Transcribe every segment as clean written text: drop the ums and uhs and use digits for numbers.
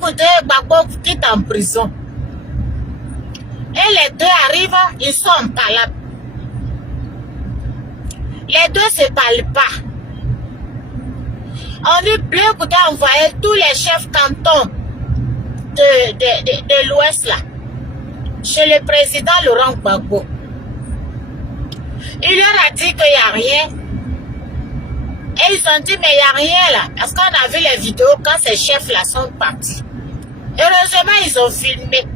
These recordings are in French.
Goudé Gbagbo quitte en prison. Et les deux arrivent, ils sont en palabre. Les deux ne se parlent pas. On dit Blé Goudé a envoyé tous les chefs cantons de l'Ouest là, chez le président Laurent Gbagbo. Il leur a dit qu'il n'y a rien. Et ils ont dit, mais il n'y a rien là. Parce qu'on a vu les vidéos quand ces chefs-là sont partis. Heureusement, ils ont filmé.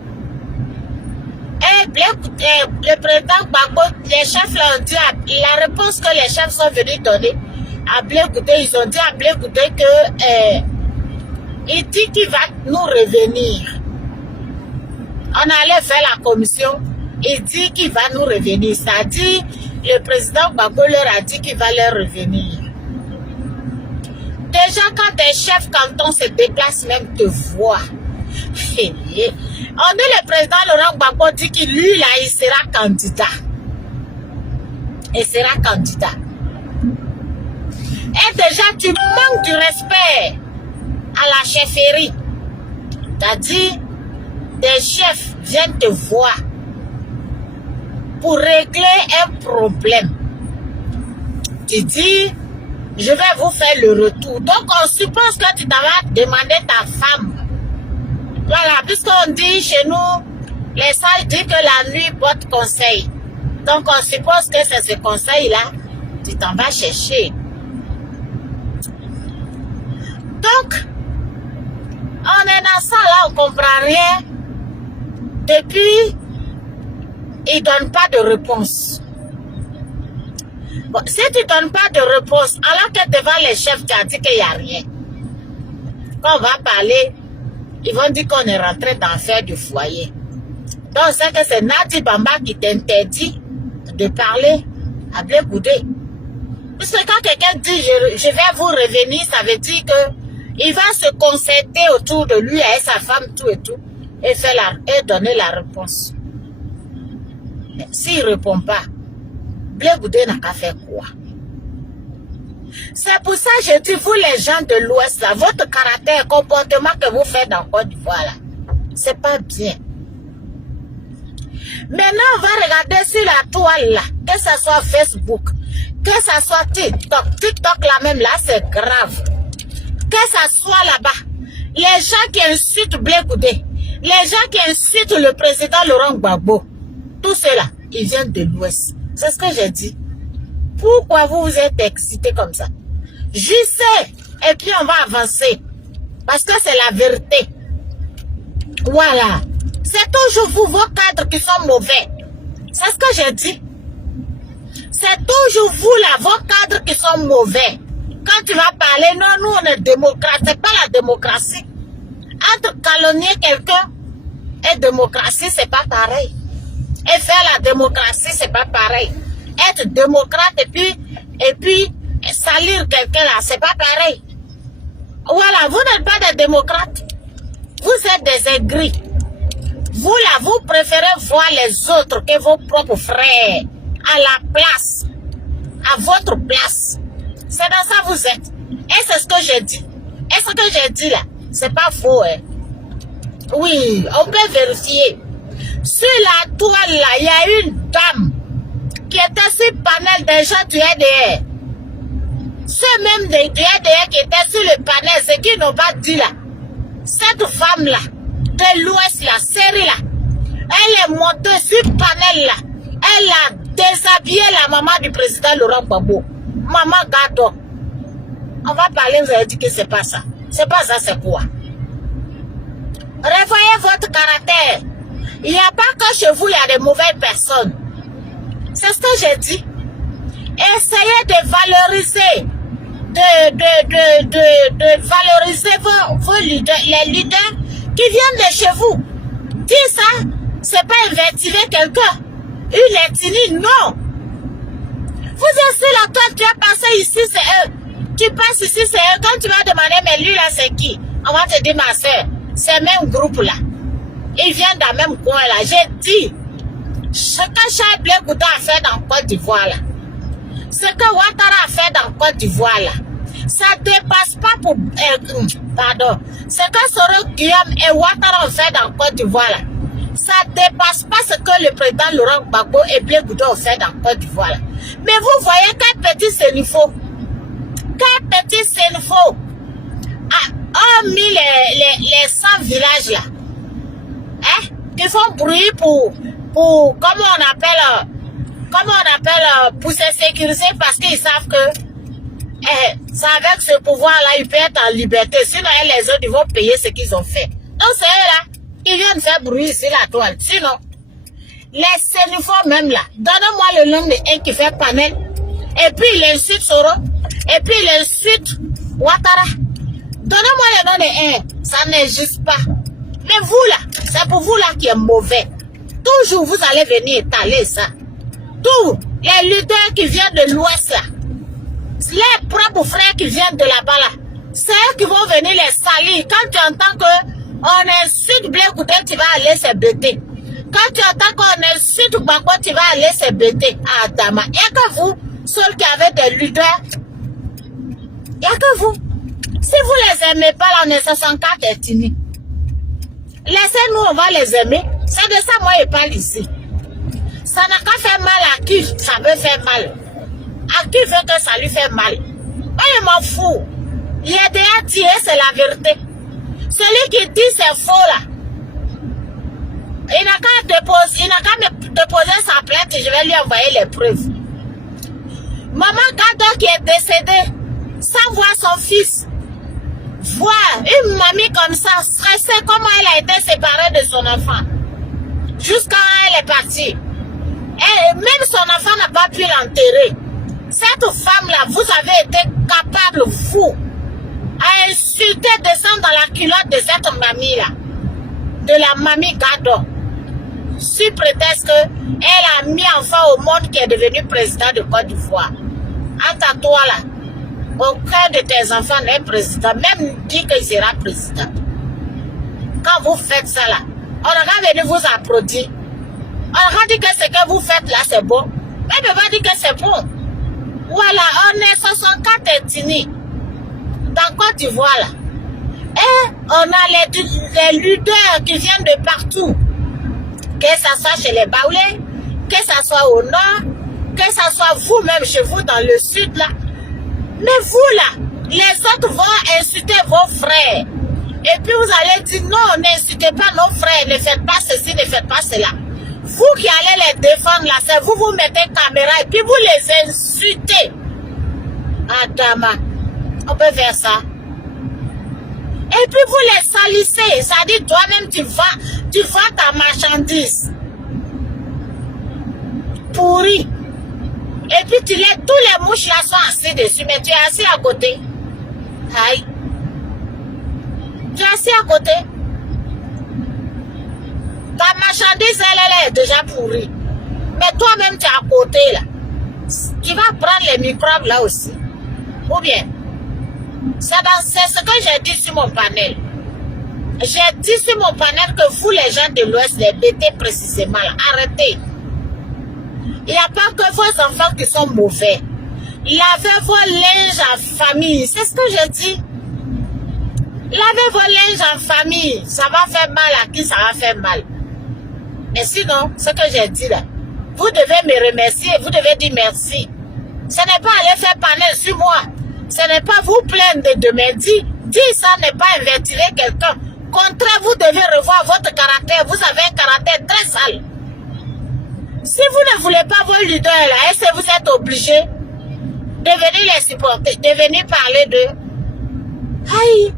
Et le président Gbagbo, les chefs-là ont dit, la réponse que les chefs sont venus donner à Blé Goudé, ils ont dit à Blé Goudé que il dit qu'il va nous revenir. On allait faire la commission, il dit qu'il va nous revenir. Ça dit, le président Gbagbo leur a dit qu'il va leur revenir. Déjà, quand des chefs cantons se déplacent, même te voient. On dit le président Laurent Gbagbo dit qu'il lui, là, il sera candidat. Il sera candidat. Et déjà, tu manques du respect à la chefferie. T'as dit, des chefs viennent te voir pour régler un problème. Tu dis, je vais vous faire le retour. Donc, on suppose que tu t'avais demandé ta femme. Voilà, puisqu'on dit chez nous, les sages disent que la nuit porte conseil. Donc, on suppose que c'est ce conseil-là, tu t'en vas chercher. Donc, on est dans ça là, on ne comprend rien. Depuis, ils ne donnent pas de réponse. Bon, si tu ne donnes pas de réponse, alors que devant les chefs, tu as dit qu'il n'y a rien. Quand on va parler, ils vont dire qu'on est rentré dans l'affaire du foyer. Donc, c'est que c'est Nadi Bamba qui t'interdit de parler à Blé Goudé. Parce que quand quelqu'un dit je vais vous revenir, ça veut dire que il va se concerter autour de lui et sa femme, tout et tout, et donner la réponse. S'il ne répond pas, Blé Goudé n'a qu'à faire quoi? C'est pour ça que je dis, vous les gens de l'Ouest, votre caractère, comportement que vous faites dans Côte d'Ivoire, c'est pas bien. Maintenant, on va regarder sur la toile là, que ce soit Facebook, que ce soit TikTok. TikTok là même là, c'est grave. Que ce soit là-bas, les gens qui insultent Blé Goudé, les gens qui insultent le président Laurent Gbagbo, tout cela, ils viennent de l'Ouest. C'est ce que j'ai dit. Pourquoi vous vous êtes excités comme ça? Juste, et puis on va avancer. Parce que c'est la vérité. Voilà. C'est toujours vous, vos cadres qui sont mauvais. C'est ce que j'ai dit. C'est toujours vous là, vos cadres qui sont mauvais. Quand tu vas parler, non, nous on est démocrate. C'est pas la démocratie. Entre calomnier quelqu'un et démocratie, c'est pas pareil. Et faire la démocratie, c'est pas pareil. Être démocrate et puis salir quelqu'un là, c'est pas pareil. Voilà, vous n'êtes pas des démocrates. Vous êtes des aigris. Vous là, vous préférez voir les autres que vos propres frères à la place, à votre place. C'est dans ça que vous êtes. Et c'est ce que j'ai dit. Et ce que j'ai dit là, c'est pas faux. Hein. Oui, on peut vérifier. Sur la toile là, il y a une dame qui était sur le panel des gens du RDR. Ceux même du RDR qui étaient sur le panel, c'est qu'ils n'ont pas dit là. Cette femme là, de l'Ouest là, série là, elle est montée sur le panel là. Elle a déshabillé la maman du président Laurent Gbagbo. Maman Gado. On va parler, vous allez dire que c'est pas ça. C'est pas ça, c'est quoi? Revoyez votre caractère. Il n'y a pas que chez vous, il y a des mauvaises personnes. C'est ce que j'ai dit. Essayez de valoriser, de valoriser vos leaders, les leaders qui viennent de chez vous. Dire ça, c'est pas invectiver quelqu'un. Une ethnie, non. Vous êtes là, toi, tu as passé ici, c'est eux. Tu passes ici, c'est eux. Quand tu vas demander, mais lui là, c'est qui? On va te dire, ma soeur, c'est le même groupe là. Ils viennent dans le même coin là. J'ai dit, ce que Charles Blé Goudé a fait dans Côte d'Ivoire là, ce que Ouattara a fait dans Côte d'Ivoire là, Ça dépasse pas pour... pardon. Ce que Soro Guillaume et Ouattara ont fait dans Côte d'Ivoire, là, ça dépasse pas ce que le président Laurent Gbagbo et Blé Goudou ont fait dans Côte d'Ivoire. Mais vous voyez quel petit sénifo. Quel petit sénifo. Ah, hormis les 100 villages là. Hein? Qui font bruit pour comment on appelle, pour se sécuriser parce qu'ils savent que c'est avec ce pouvoir-là, ils peuvent être en liberté. Sinon, les autres, ils vont payer ce qu'ils ont fait. Donc, c'est eux là, ils viennent faire bruit ici la toile. Sinon, les sénifos même là, donnez-moi le nom de un qui fait panel. Et puis, il insulte Soro. Et puis, il insulte Ouattara. Donnez-moi le nom de un. Ça n'existe pas. Mais vous là, c'est pour vous là qui est mauvais. Toujours, vous allez venir étaler ça. Tous les leaders qui viennent de l'Ouest là, les propres frères qui viennent de là-bas là, c'est eux qui vont venir les salir. Quand tu entends qu'on insulte Blé Goudou, tu vas aller se bêter. Quand tu entends qu'on insulte Gbagbo, tu vas aller se bêter à Adama. Il n'y a que vous, ceux qui avez des leaders. Il n'y a que vous. Si vous les aimez pas, là, on est 64 ethnies. Laissez-nous, on va les aimer. C'est de ça, moi, je parle ici. Ça n'a qu'à faire mal à qui ça veut faire mal. À qui veut que ça lui fait mal. Moi, je m'en fous. Il est déjà tiré, c'est la vérité. Celui qui dit c'est faux, là, il n'a qu'à me déposer sa plainte et je vais lui envoyer les preuves. Maman Gado qui est décédée sans voir son fils. Voir une mamie comme ça, stressée, comment elle a été séparée de son enfant. Jusqu'à elle est partie. Et même son enfant n'a pas pu l'enterrer. Cette femme-là, vous avez été capable, vous, à insulter, descendre dans la culotte de cette mamie-là. De la mamie Gado. Sous prétexte qu'elle a mis enfant au monde qui est devenu président de Côte d'Ivoire. Entre toi là, aucun de tes enfants n'est président, même dit qu'il sera président. Quand vous faites ça là, on va venir vous applaudir. On va dire que ce que vous faites là c'est bon. Mais on va dire que c'est bon. Voilà, on est 64 ethnies dans Côte d'Ivoire là. Et on a les leaders qui viennent de partout. Que ce soit chez les Baoulés, que ce soit au nord, que ce soit vous-même chez vous dans le sud là. Mais vous là, les autres vont insulter vos frères. Et puis vous allez dire non, n'insultez pas nos frères, ne faites pas ceci, ne faites pas cela. Vous qui allez les défendre là, c'est vous mettez caméra et puis vous les insultez. Adama, on peut faire ça. Et puis vous les salissez, ça dit toi-même tu vends ta marchandise. Pourri. Et puis tous les mouches là sont assis dessus, mais tu es assis à côté. Aïe. Tu es assis à côté. Ta marchandise, elle est déjà pourrie. Mais toi-même, tu es à côté là. Tu vas prendre les microbes là aussi. Ou bien, c'est ce que j'ai dit sur mon panel. J'ai dit sur mon panel que vous, les gens de l'Ouest, les bêtez précisément là. Arrêtez. Il n'y a pas que vos enfants qui sont mauvais. Lavez vos linges en famille. C'est ce que je dis. Lavez vos linges en famille. Ça va faire mal à qui ça va faire mal. Mais sinon, ce que j'ai dit là, vous devez me remercier. Vous devez dire merci. Ce n'est pas aller faire panel sur moi. Ce n'est pas vous plaindre de me dire. Dire ça n'est pas invertir quelqu'un. Au contraire, vous devez revoir votre caractère. Vous avez un caractère très sale. Si vous ne voulez pas vos leaders là, est-ce que vous êtes obligé de venir les supporter, de venir parler d'eux? Aïe!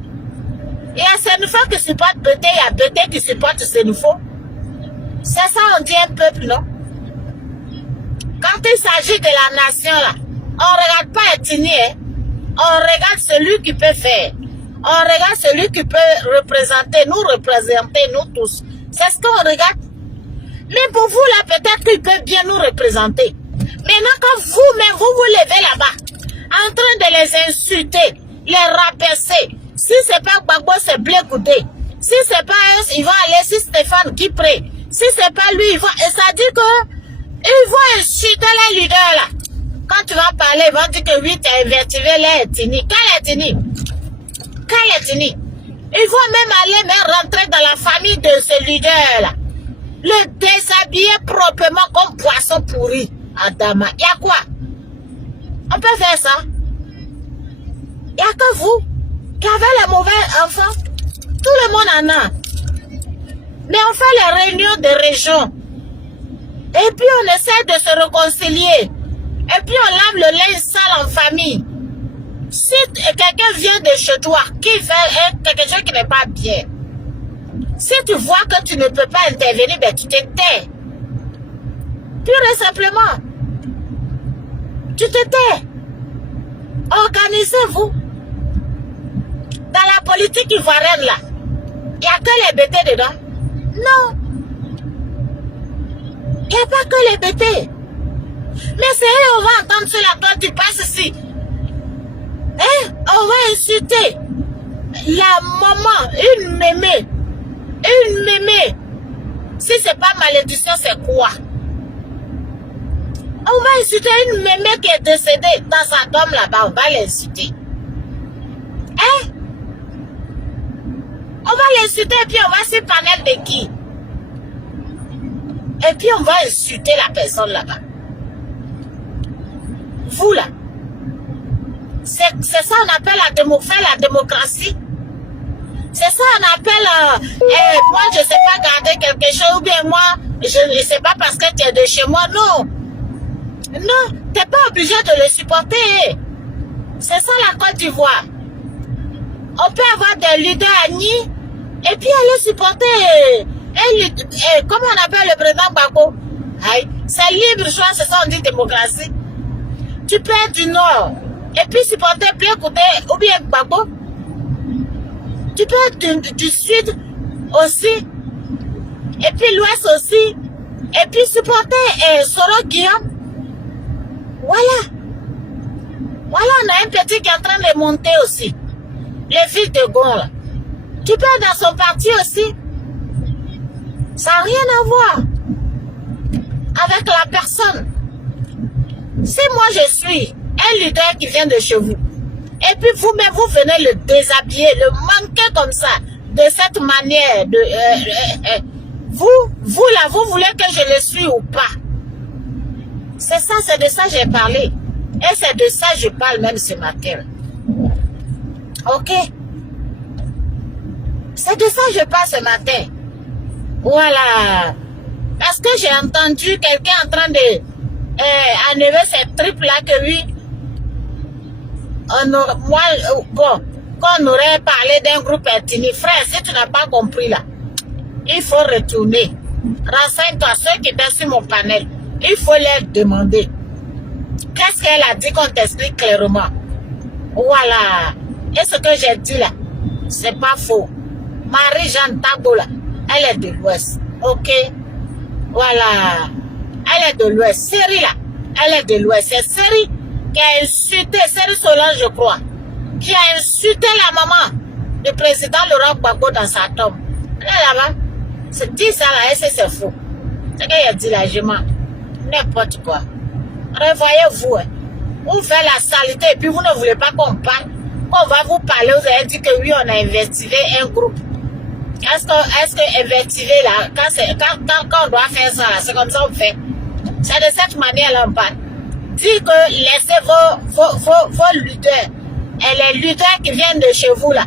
Il y a Sénifo qui supporte Bété, il y a Bété qui supporte Sénifo. C'est ça on dit un peuple, non? Quand il s'agit de la nation là, on ne regarde pas ethnie, hein? On regarde celui qui peut faire. On regarde celui qui peut représenter, nous tous. C'est ce qu'on regarde. Mais pour vous là, peut-être qu'il peut bien nous représenter. Maintenant, quand vous-même, vous vous levez là-bas, en train de les insulter, les rabaisser, si c'est pas Gbagbo, c'est Blé Goudou. Si c'est pas eux, ils vont aller sur Stéphane Guipré. Si c'est pas lui, ils vont... Et ça dit que ils vont insulter les leaders là. Quand tu vas parler, ils vont dire que oui, tu as invertivé les ethnies. Quelle ethnie? Quelle ethnie? Ils vont même aller rentrer dans la famille de ce leader-là. Le déshabiller proprement comme poisson pourri. Adama, il y a quoi? On peut faire ça? Il n'y a que vous qui avez les mauvais enfants. Tout le monde en a. Mais on fait les réunions de région. Et puis on essaie de se réconcilier. Et puis on lave le linge sale en famille. Si quelqu'un vient de chez toi qui fait quelque chose qui n'est pas bien, si tu vois que tu ne peux pas intervenir, ben tu te tais. Pur et simplement. Tu te tais. Organisez-vous. Dans la politique ivoirienne là, il n'y a que les bêtés dedans. Non. Il n'y a pas que les bêtés. Mais c'est eux, on va entendre sur la toi, tu passes ici. Hein? On va insulter la maman, une mémé. Une mémé. Si c'est pas malédiction, c'est quoi? On va insulter une mémé qui est décédée dans sa tombe là-bas. On va l'insulter. Hein? On va l'insulter et puis on va se panel de qui? Et puis on va insulter la personne là-bas. Vous là. C'est ça on appelle la démocratie. C'est ça on appelle moi je sais pas garder quelque chose ou bien moi je ne sais pas parce que tu es de chez moi. Non. Non, tu n'es pas obligé de le supporter. C'est ça la Côte d'Ivoire. On peut avoir des leaders amis et puis aller supporter comment on appelle le président Gbagbo. C'est libre choix, c'est ça on dit démocratie. Tu peux être du nord et puis supporter Blé Koudé ou bien Gbagbo. Tu peux être du sud aussi et puis l'ouest aussi et puis supporter Soro Guillaume. Voilà. Voilà, on a un petit qui est en train de monter aussi. Les fils de Gaulle, là. Tu peux être dans son parti aussi. Ça n'a rien à voir avec la personne. Si moi je suis un leader qui vient de chez vous, et puis vous-même vous venez le déshabiller, le manquer comme ça, de cette manière, vous là, vous voulez que je le suis ou pas? C'est ça, c'est de ça que j'ai parlé. Et c'est de ça que je parle même ce matin. Ok? C'est de ça que je parle ce matin. Voilà. Parce que j'ai entendu quelqu'un en train de enlever cette triple-là que lui, qu'on aurait parlé d'un groupe ethnique. Frère, si tu n'as pas compris là, il faut retourner. Renseigne-toi, ceux qui étaient sur mon panel. Il faut leur demander. Qu'est-ce qu'elle a dit qu'on t'explique clairement? Voilà. Et ce que j'ai dit là, c'est pas faux. Marie-Jeanne Tabola, elle est de l'Ouest. Ok? Voilà. Elle est de l'Ouest. Série là, elle est de l'Ouest. C'est Série qui a insulté, Série Solange je crois, qui a insulté la maman du président Laurent Gbagbo dans sa tombe. Là-bas, c'est dit ça là, et c'est faux. C'est qu'elle a dit là, je mens. N'importe quoi. Revoyez-vous. Hein. Vous faites la saleté et puis vous ne voulez pas qu'on parle. Qu'on va vous parler, vous avez dit que oui, on a investigué un groupe. Est-ce que investiguer là, quand on doit faire ça, c'est comme ça qu'on fait. C'est de cette manière-là on parle. Dis que laissez vos lutteurs et les lutteurs qui viennent de chez vous là,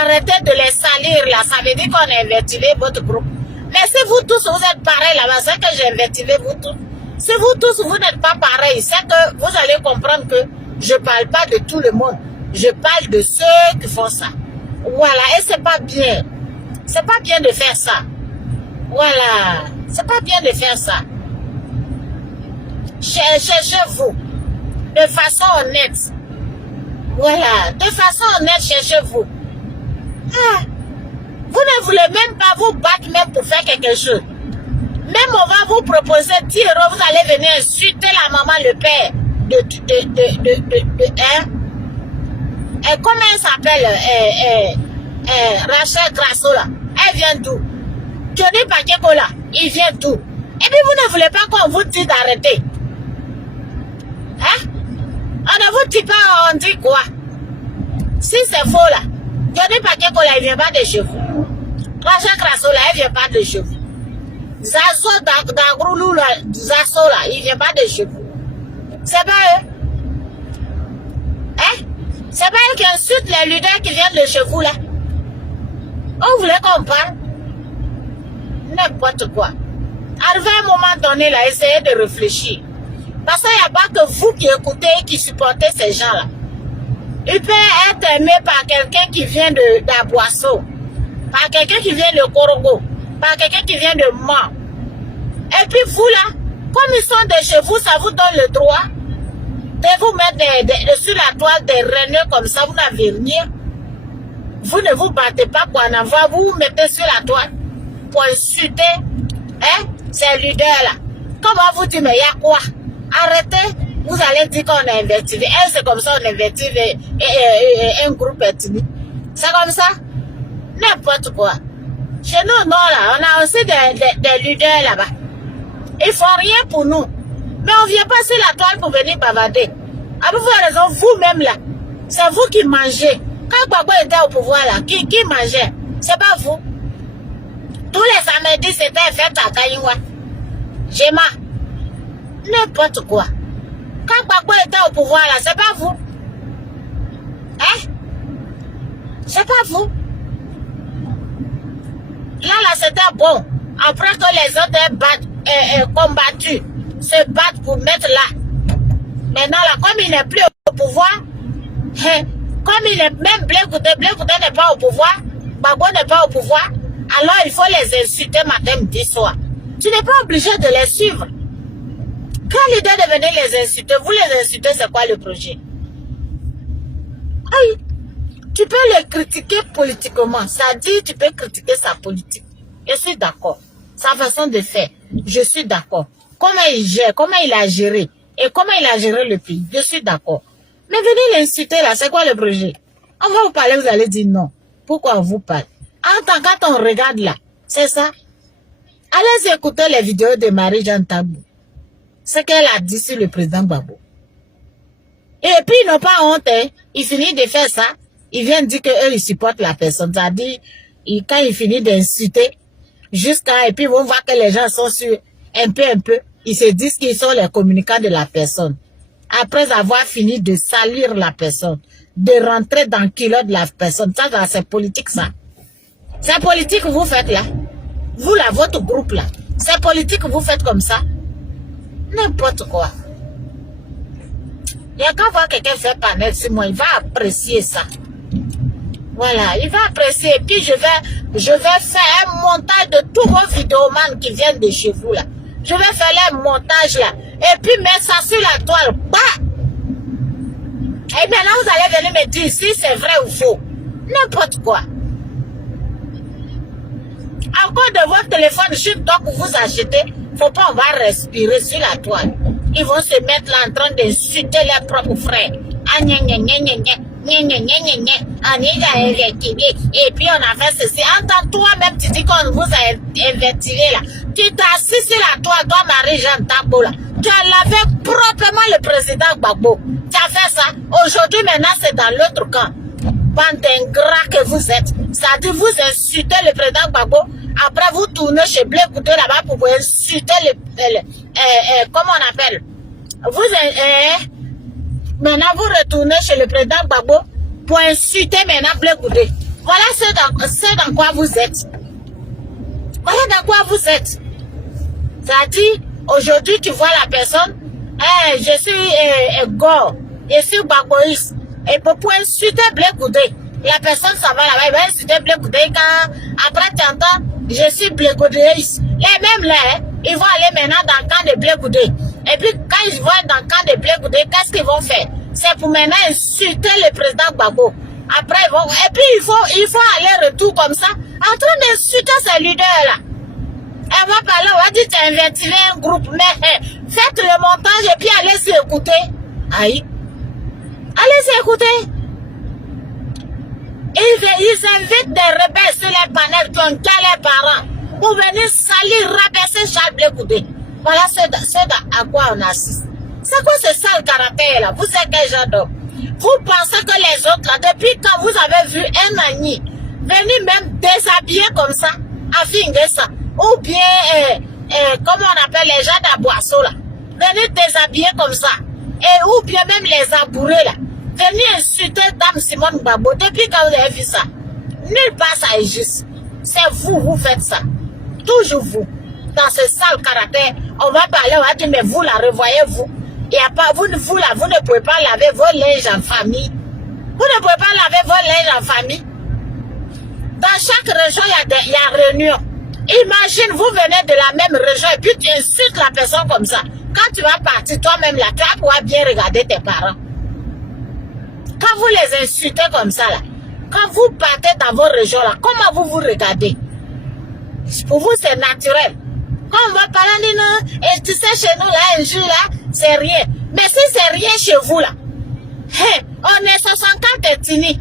arrêtez de les salir là. Ça veut dire qu'on a investigué votre groupe. Mais si vous tous vous êtes pareils là-bas, c'est que j'ai investigué vous tous. Si vous tous, vous n'êtes pas pareils, c'est que vous allez comprendre que je ne parle pas de tout le monde. Je parle de ceux qui font ça. Voilà, et c'est pas bien. C'est pas bien de faire ça. Voilà, c'est pas bien de faire ça. Cherchez-vous de façon honnête. Voilà, de façon honnête, cherchez-vous. Ah, vous ne voulez même pas vous battre même pour faire quelque chose. Même on va vous proposer 10 €, vous allez venir insulter la maman, le père comment elle s'appelle Rachel Grasso là. Elle vient d'où? Johnny Pakeko là, il vient d'où? Et puis vous ne voulez pas qu'on vous dise d'arrêter. Hein? On ne vous dit pas, on dit quoi? Si c'est faux là, Johnny Pakeko là, il vient pas de chez vous. Racha Kraso là, il vient pas de chez vous. Zazo Dagroulou là, Zazo là, il vient pas de chez vous. C'est pas eux. Hein? C'est pas eux qui insultent les leaders qui viennent de chez vous là. On voulait qu'on parle? N'importe quoi. Arrivé à un moment donné là, essayez de réfléchir. Parce qu'il n'y a pas que vous qui écoutez et qui supportez ces gens-là. Il peut être aimé par quelqu'un qui vient d'Aboisseau, par quelqu'un qui vient de Korogo, par quelqu'un qui vient de Mans. Et puis vous là, comme ils sont de chez vous, ça vous donne le droit de vous mettre sur la toile des règnes comme ça, vous n'avez rien. Vous ne vous battez pas pour en avoir, vous vous mettez sur la toile pour insulter ces leaders-là. Comment vous dites, mais il y a quoi? Arrêtez, vous allez dire qu'on a invectivé. C'est comme ça on invective un groupe ethnique. C'est comme ça? N'importe quoi. Chez nous, non, là, on a aussi des leaders là-bas. Ils font rien pour nous. Mais on ne vient pas sur la toile pour venir bavarder. Avez-vous raison, vous-même là, c'est vous qui mangez. Quand Gbagbo était au pouvoir là, qui mangeait? C'est pas vous. Tous les samedis, c'était fait à Kaïwa. Jema. N'importe quoi. Quand Gbagbo était au pouvoir là, c'est pas vous. Hein? C'est pas vous. Là, c'était bon. Après que les autres aient combattu, se battent pour mettre là. Maintenant là, comme il n'est plus au pouvoir, comme il est même Blé Goudé n'est pas au pouvoir, Gbagbo n'est pas au pouvoir, alors il faut les insulter matin, midi, soir. Tu n'es pas obligé de les suivre. Quand l'idée de venir les insulter, vous les insultez, c'est quoi le projet? Oui, tu peux les critiquer politiquement. Ça dit, tu peux critiquer sa politique. Je suis d'accord. Sa façon de faire, je suis d'accord. Comment il gère, comment il a géré et comment il a géré le pays, je suis d'accord. Mais venez l'insulter là, c'est quoi le projet? On va vous parler, vous allez dire non. Pourquoi on vous parle? En tant quand on regarde là, c'est ça. Allez écouter les vidéos de Marie-Jeanne Tabou. Ce qu'elle a dit sur le président Gbagbo. Et puis ils n'ont pas honte, hein. Ils finissent de faire ça. Ils viennent dire qu'eux, ils supportent la personne. C'est-à-dire, quand ils finissent d'insulter, jusqu'à, et puis ils vont voir que les gens sont sur un peu, ils se disent qu'ils sont les communicants de la personne. Après avoir fini de salir la personne, de rentrer dans le kilo de la personne. Ça, c'est politique, ça. C'est politique que vous faites là. Vous là, votre groupe là. C'est politique que vous faites comme ça. N'importe quoi. Il y a qu'à voir quelqu'un faire panel sur moi, il va apprécier ça. Voilà, il va apprécier. Et puis je vais faire un montage de tous vos vidéomans qui viennent de chez vous là. Je vais faire le montage là. Et puis mettre ça sur la toile. Bah! Et maintenant vous allez venir me dire si c'est vrai ou faux. N'importe quoi. Encore de votre téléphone, chaque fois que vous achetez, faut pas, on va respirer sur la toile. Ils vont se mettre là en train d'insulter leurs propres frères. Ah, et puis on a fait ceci. Entends toi-même, tu dis qu'on vous a invertiré là. Tu t'es assis sur la toile, toi Marie-Jeanne Tabou là. Tu as lavé proprement le président Gbagbo. Tu as fait ça. Aujourd'hui, maintenant, c'est dans l'autre camp. Bande d'ingrats que vous êtes. C'est-à-dire, vous insultez le président Gbagbo. Après, vous tournez chez Blé Goudé là-bas pour vous insulter comment on appelle? Maintenant, vous retournez chez le président Gbagbo pour insulter maintenant Blé Goudé. Voilà ce dans quoi vous êtes. Voilà dans quoi vous êtes. C'est-à-dire, aujourd'hui, tu vois la personne, je suis gore, je suis Gbagboïste. Et pour insulter Blé Goudé, la personne s'en va là-bas, il va insulter Blé Goudé. Quand après tu entends, je suis Blé Goudéiste. Les mêmes là, ils vont aller maintenant dans le camp de Blé Goudé. Et puis quand ils vont dans le camp de Blé Goudé, qu'est-ce qu'ils vont faire? C'est pour maintenant insulter le président Gbagbo. Après ils vont, et puis il faut aller-retour comme ça, en train d'insulter ces leaders là. Elle va parler, on va dire tu as inverti un groupe, mais faites le montage et puis allez s'écouter. Aïe. Allez écouter. Ils invitent des rebelles sur les panels qui ont les parents pour venir salir, rabaisser Charles Blé Goudé. Voilà ce à quoi on assiste. C'est quoi ce sale caractère là? Vous êtes quel genre d'homme? Vous pensez que les autres là, depuis quand vous avez vu un ami venir même déshabiller comme ça, à finir ça, ou bien, comment on appelle les gens d'Aboisseau là, venir déshabiller comme ça, et ou bien même les abourés là, venir insulter Dame Simone Gbagbo, depuis quand vous avez vu ça? Nulle part ça est juste. C'est vous, vous faites ça. Toujours vous. Dans ce sale caractère, on va parler, on va dire, mais vous là, revoyez-vous. Il y a pas, vous là, vous ne pouvez pas laver vos linges en famille. Vous ne pouvez pas laver vos linges en famille. Dans chaque région, il y a réunion. Imagine, vous venez de la même région et puis tu insultes la personne comme ça. Quand tu vas partir toi-même là, tu vas pouvoir bien regarder tes parents. Quand vous les insultez comme ça là, quand vous partez dans vos régions là, comment vous vous regardez? Pour vous, c'est naturel. Quand on va parler de non, et tu sais, chez nous là, un jour là, c'est rien. Mais si c'est rien chez vous là, hey, on est 64 ethnies.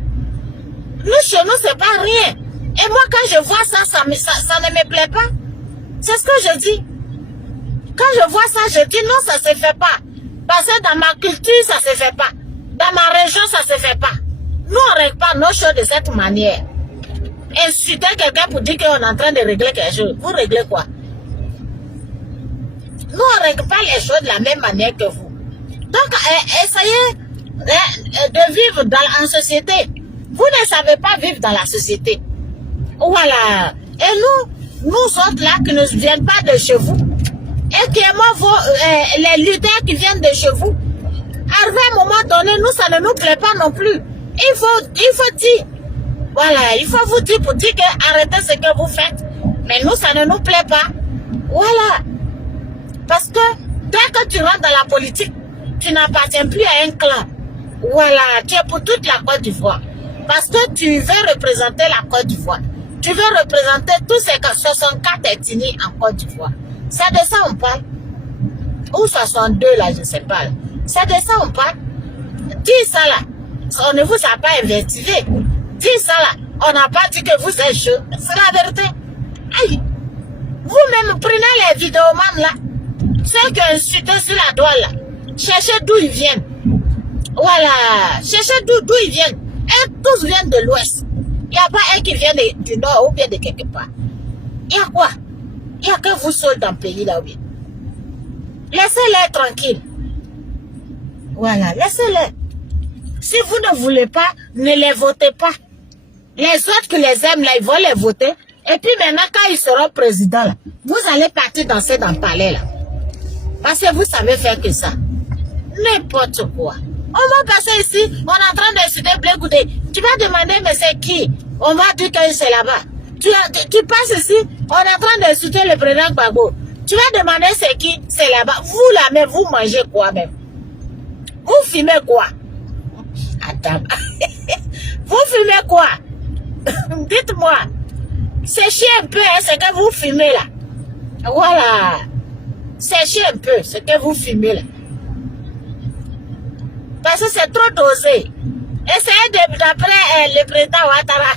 Nous, chez nous, c'est pas rien. Et moi, quand je vois ça, ça ne me plaît pas. C'est ce que je dis. Quand je vois ça, je dis non, ça se fait pas. Parce que dans ma culture, ça se fait pas. Dans ma région, ça se fait pas. Nous, on ne règle pas nos choses de cette manière. Insulter quelqu'un pour dire qu'on est en train de régler quelque chose. Vous réglez quoi? Nous, on ne règle pas les choses de la même manière que vous. Donc, essayez de vivre en société. Vous ne savez pas vivre dans la société. Voilà. Et nous autres là, qui ne viennent pas de chez vous, et qui aimons les leaders qui viennent de chez vous, arrivé à un moment donné, nous, ça ne nous plaît pas non plus. Il faut dire. Voilà, il faut vous dire pour dire que arrêtez ce que vous faites. Mais nous, ça ne nous plaît pas. Voilà. Parce que dès que tu rentres dans la politique, tu n'appartiens plus à un clan. Voilà, tu es pour toute la Côte d'Ivoire. Parce que tu veux représenter la Côte d'Ivoire. Tu veux représenter tous ces 64 ethnies en Côte d'Ivoire. C'est de ça on parle. Ou 62 là, je ne sais pas. C'est de ça on parle. Dis ça là. On ne vous a pas investigué. Dis ça là. On n'a pas dit que vous êtes chaud. C'est la vérité. Aïe. Vous-même prenez les vidéomans là. Ceux qui ont insulté sur la toile là. Cherchez d'où ils viennent. Voilà. Cherchez d'où ils viennent. Et tous viennent de l'ouest. Il n'y a pas un qui vient du nord ou bien de quelque part. Il y a quoi? Il n'y a que vous seuls dans le pays là. Oui. Laissez-les tranquilles. Voilà. Laissez-les. Si vous ne voulez pas, ne les votez pas. Les autres qui les aiment là, ils vont les voter. Et puis maintenant, quand ils seront présidents là, vous allez partir danser dans le palais là. Parce que vous savez faire que ça. N'importe quoi. On va passer ici, on est en train d'insulter Blé Goudé. Tu vas demander, mais c'est qui? On va dire que c'est là-bas. Tu passes ici, on est en train d'insulter le président Gbagbo. Tu vas demander c'est qui? C'est là-bas. Vous là, mais vous mangez quoi même? Vous fumez quoi? Attends. Vous fumez quoi? Dites-moi. Séchez un peu hein, ce que vous fumez là. Voilà. Séchez un peu ce que vous fumez là. Parce que c'est trop dosé. Essayez d'après le président Ouattara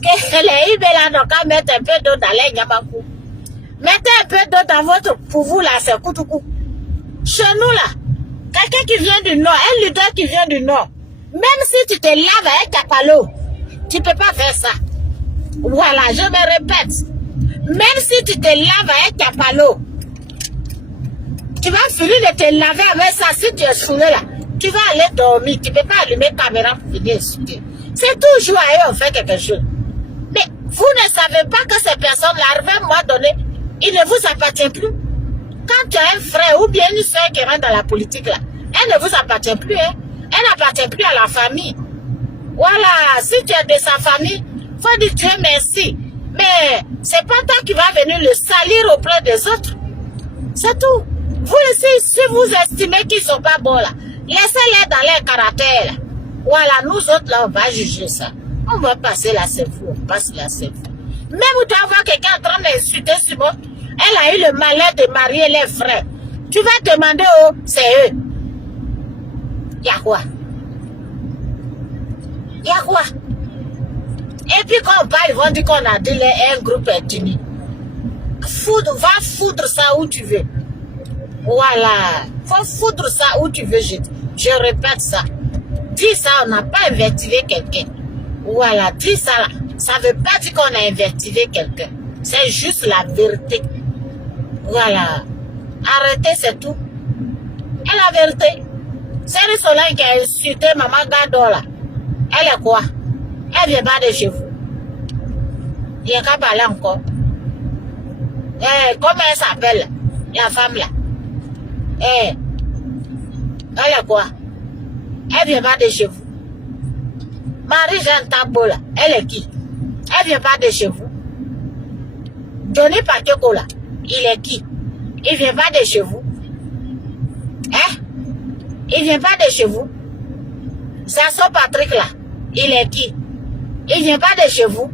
que les Ibela n'ont qu'à mettre un peu d'eau dans les Nyamakou. Mettez un peu d'eau dans votre... Pour vous là, c'est Koutoukou. Chez nous là, quelqu'un qui vient du nord, un leader qui vient du nord, même si tu te laves avec Capalo, tu ne peux pas faire ça. Voilà, je me répète. Même si tu te laves avec Capalo, tu vas finir de te laver avec ça si tu es saoulé là. Tu vas aller dormir, tu ne peux pas allumer la caméra pour venir insulter. C'est toujours à eux on fait quelque chose. Mais vous ne savez pas que ces personnes-là, arrivent à un moment donné, ils ne vous appartiennent plus. Quand tu as un frère ou bien une soeur qui rentre dans la politique là, elle ne vous appartient plus. Hein? Elle n'appartient plus à la famille. Voilà, si tu es de sa famille, il faut dire Dieu merci. Mais c'est pas toi qui vas venir le salir auprès des autres. C'est tout. Vous aussi, si vous estimez qu'ils ne sont pas bons là, laissez-les dans leur caractère. Voilà, nous autres là, on va juger ça. On va passer là, c'est vous. On passe là, c'est vous. Même où tu vas voir quelqu'un en train d'insulter Simone, elle a eu le malheur de marier les frères. Tu vas demander, oh, c'est eux. Il y a quoi? Il y a quoi? Et puis quand on parle, ils vont dire qu'on a dit un groupe ethnique. Va foutre ça où tu veux. Voilà. Faut foutre ça où tu veux. Je répète ça. Dis ça, on n'a pas invectivé quelqu'un. Voilà, dis ça là. Ça ne veut pas dire qu'on a invectivé quelqu'un. C'est juste la vérité. Voilà. Arrêtez, c'est tout. Et la vérité. C'est le soleil qui a insulté Maman Gado là. Elle est quoi? Elle vient pas de chez vous. Il n'y a qu'à parler encore. Comment elle s'appelle, la femme là? Elle est quoi? Elle vient pas de chez vous. Marie-Jeanne Tabo là, elle est qui? Elle vient pas de chez vous. Johnny Pakeko là, il est qui? Il vient pas de chez vous. Hein? Il vient pas de chez vous. Sasso Patrick là, il est qui? Il vient pas de chez vous.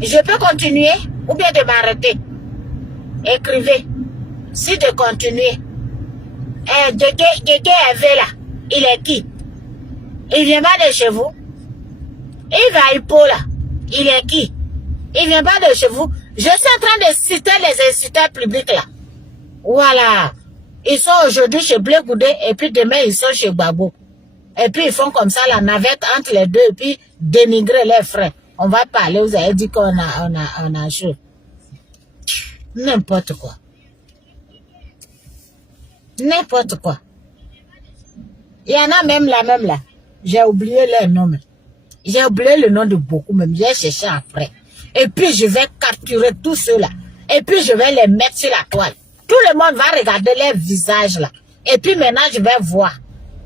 Je peux continuer ou bien de m'arrêter? Écrivez. Si de continuer. Gege Hervé là, il est qui? Il vient pas de chez vous. Yves Aipo là, il est qui? Il vient pas de chez vous. Je suis en train de citer les insulteurs publics là. Voilà. Ils sont aujourd'hui chez Blé Goudé et puis demain ils sont chez Babo. Et puis ils font comme ça la navette entre les deux et puis dénigrer les frères. On va parler, vous avez dit qu'on a chaud. N'importe quoi. N'importe quoi. Il y en a même là. J'ai oublié leur nom. J'ai oublié le nom de beaucoup même. J'ai cherché après. Et puis je vais capturer tous ceux-là. Et puis je vais les mettre sur la toile. Tout le monde va regarder leurs visages là. Et puis maintenant je vais voir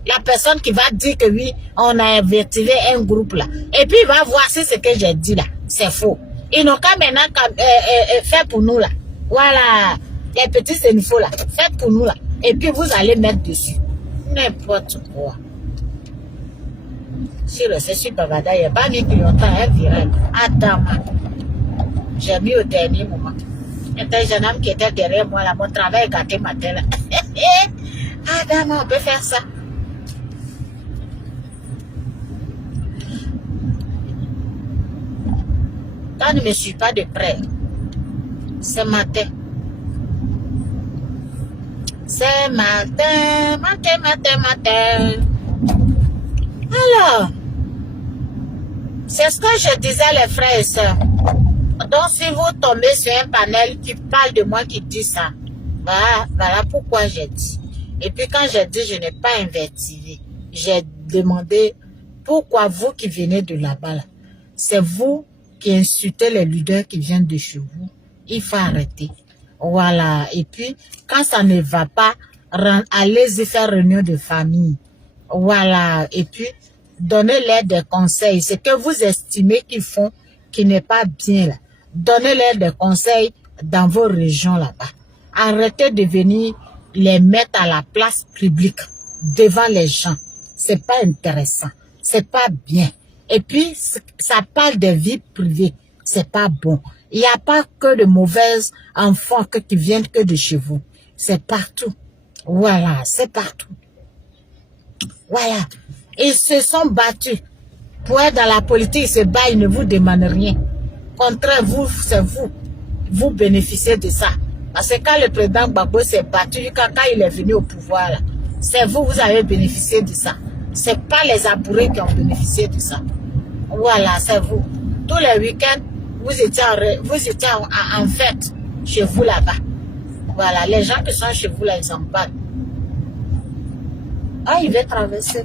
la personne qui va dire que oui, on a invectivé un groupe là. Et puis il va voir si ce que j'ai dit là, c'est faux. Ils n'ont qu'à maintenant faire pour nous là. Voilà, les petits infos là, faites pour nous là. Et puis vous allez mettre dessus. N'importe quoi. Sur le session Bavada, il n'y a pas mis plus longtemps, hein, viral. Adama. J'ai mis au dernier moment. Il y a un jeune homme qui était derrière moi là, mon travail est gâté matin là. Adama, on peut faire ça. Quand ne me suis pas de près, ce matin. C'est matin. Alors, c'est ce que je disais les frères et sœurs. Donc si vous tombez sur un panel qui parle de moi, qui dit ça, voilà pourquoi j'ai dit. Et puis quand j'ai dit je n'ai pas invectivé, j'ai demandé pourquoi vous qui venez de là-bas, là, c'est vous qui insultez les leaders qui viennent de chez vous. Il faut arrêter. Voilà. Et puis, quand ça ne va pas, allez-y faire réunion de famille. Voilà. Et puis, donnez-leur des conseils. Ce que vous estimez qu'ils font qui n'est pas bien là. Donnez-leur des conseils dans vos régions là-bas. Arrêtez de venir les mettre à la place publique devant les gens. C'est pas intéressant. C'est pas bien. Et puis, ça parle de vie privée. C'est pas bon. Il n'y a pas que de mauvaises enfants qui viennent que de chez vous. C'est partout. Voilà, c'est partout. Voilà. Ils se sont battus. Pour être dans la politique, ils se battent, ils ne vous demandent rien. Contraire, vous, c'est vous. Vous bénéficiez de ça. Parce que quand le président Gbagbo s'est battu, quand il est venu au pouvoir, c'est vous, vous avez bénéficié de ça. C'est pas les abourés qui ont bénéficié de ça. Voilà, c'est vous. Tous les week-ends, vous étiez en fête chez vous là-bas. Voilà, les gens qui sont chez vous là, ils en parlent. Ah, il va traverser.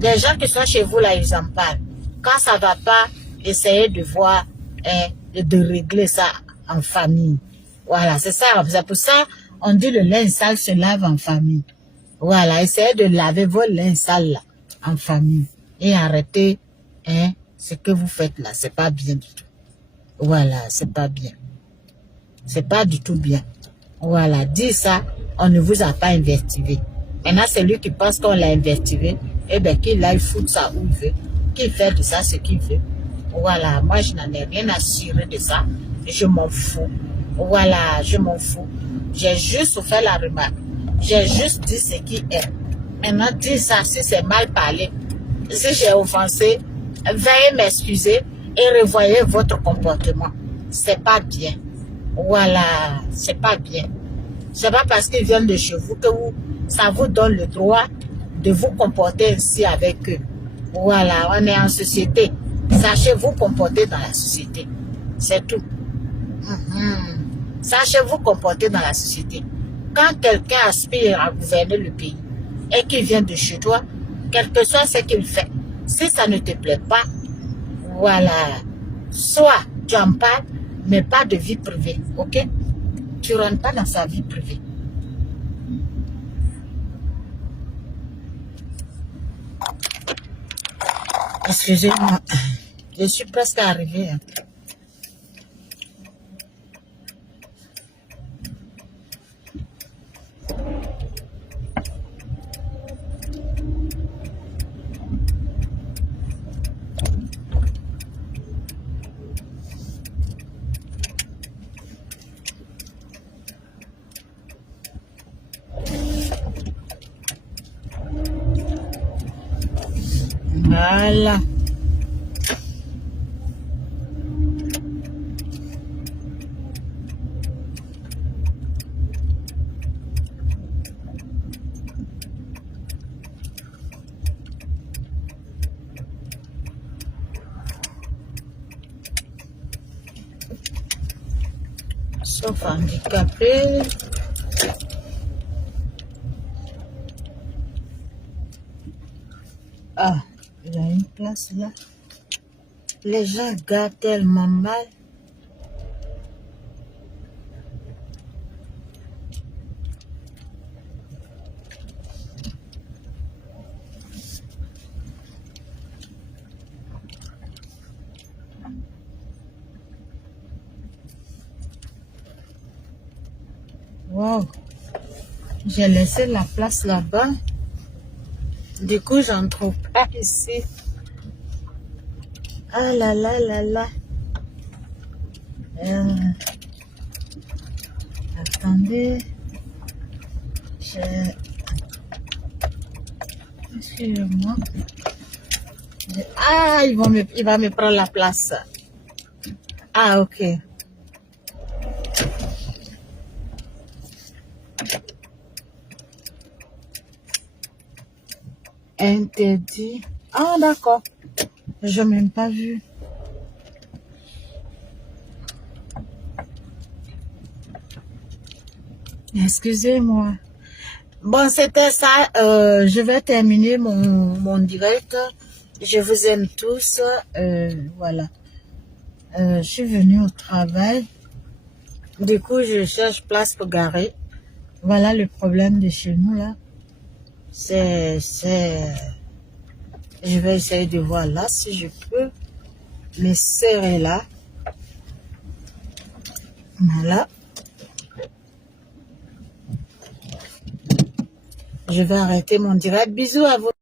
Les gens qui sont chez vous là, ils en parlent. Quand ça va pas, essayez de voir, de régler ça en famille. Voilà, c'est ça. C'est pour ça, on dit le linge sale se lave en famille. Voilà, essayez de laver vos linges sales là, en famille. Et arrêtez, ce que vous faites là, c'est pas bien du tout. Voilà, c'est pas bien. C'est pas du tout bien. Voilà, dis ça, on ne vous a pas investigué. Maintenant, c'est lui qui pense qu'on l'a investigué, eh bien, qu'il aille foutre ça où il veut, qu'il fait de ça ce qu'il veut. Voilà, moi, je n'en ai rien à cirer de ça. Je m'en fous. Voilà, je m'en fous. J'ai juste fait la remarque. J'ai juste dit ce qui est. Maintenant, dis ça si c'est mal parlé. Si j'ai offensé, veuillez m'excuser et revoyez votre comportement. C'est pas bien. Voilà, c'est pas bien. C'est pas parce qu'ils viennent de chez vous que ça vous donne le droit de vous comporter ainsi avec eux. Voilà, on est en société. Sachez vous comporter dans la société. C'est tout. Sachez vous comporter dans la société. Quand quelqu'un aspire à gouverner le pays et qu'il vient de chez toi, quel que soit ce qu'il fait, si ça ne te plaît pas, voilà, soit tu en parles, mais pas de vie privée, ok? Tu ne rentres pas dans sa vie privée. Excusez-moi, je suis presque arrivée. Voilà. Sauf handicapé. Ah, il y a une place là. Les gens gardent tellement mal. Wow. J'ai laissé la place là-bas. Du coup, j'en trouve pas ici. Ah là là là là. Attendez. Excusez-moi. Ah, il va me prendre la place. Ah, ok. Interdit. Ah, d'accord. Je n'ai même pas vu. Excusez-moi. Bon, c'était ça. Je vais terminer mon direct. Je vous aime tous. Voilà. Je suis venue au travail. Du coup, je cherche place pour garer. Voilà le problème de chez nous, là. Je vais essayer de voir là si je peux les serrer là. Voilà. Je vais arrêter mon direct. Bisous à vous.